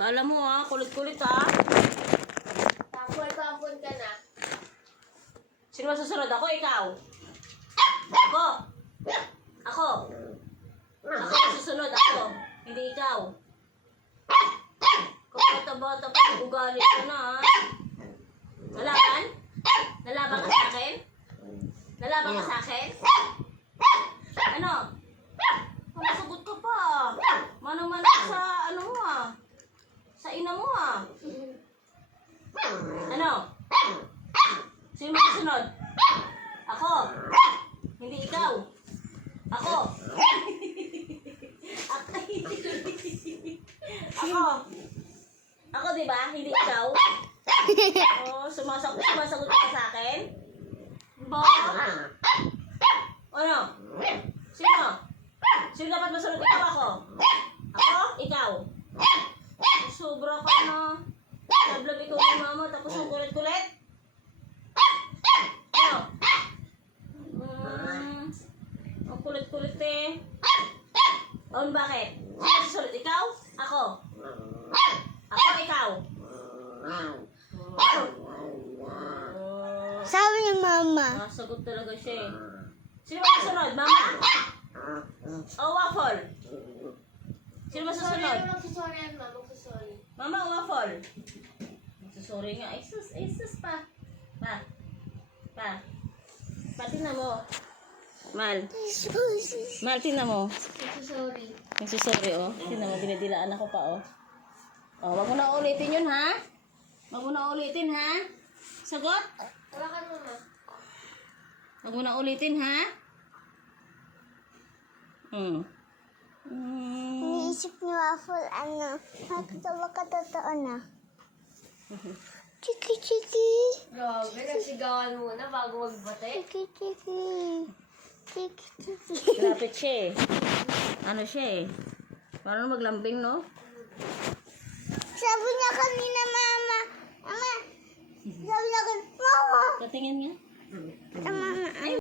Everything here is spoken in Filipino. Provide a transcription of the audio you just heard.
Kala mo ha, kulit-kulit ha. Tapon ka na. Sino masusunod? Ako, ikaw? Ako. Ako. Ako masusunod, ako. Hindi ikaw. Kung bata-bata pa, ugali ka na ha. Nalaban? Nalaban ka sa akin? Nalaban ka sa akin? Ano? Manasagot ka pa. Manang-mana sa ano mo ha. Sa ina mo ha. Ano? Sino masusunod? Ako. Hindi ikaw. Ako. Ako. Ako, di ba? Hindi ikaw. Oh, sumasagot ka sa akin? Ba? Ano? Sino? Sino dapat masunod? Ikaw ako? Ako? Ikaw? Sobra ka na. Lablab ikaw ni mama, tapos ang kulit-kulit? Ano? Ang kulit-kulit eh. O, bakit? Sino susunod? Ikaw? Ako? Ako, ikaw? Sabi ni mama. Sagot talaga siya eh. Sino masusunod? Mama? O, waffle? Sino masusunod? Magsusorry yan, mama. Magsusorry. Mama, o waffle? Magsusorry nga. Ay, sus pa. Pa, tingnan mo. Mal, tingnan mo. Magsusorry. Nagsusorry, oh. Tingnan mo, dinidilaan ako pa, oh. Oh, wag mo na ulitin yun, ha? Wag mo na ulitin, ha? Sagot? Hawakan mo, mama. Wag mo na ulitin, ha? Iniisip ni Waffle, magkatawa ka totoo na. Chiki, chiki. Grabe, nagsigawan muna bago magbate. Chiki, chiki. Chiki, chiki. Lapit siya, eh. Ano siya, eh. Parang maglambing, no? Sabi niya kanina, mama. Mama. Sabi niya kanina, mama. Katingin nga. Mama.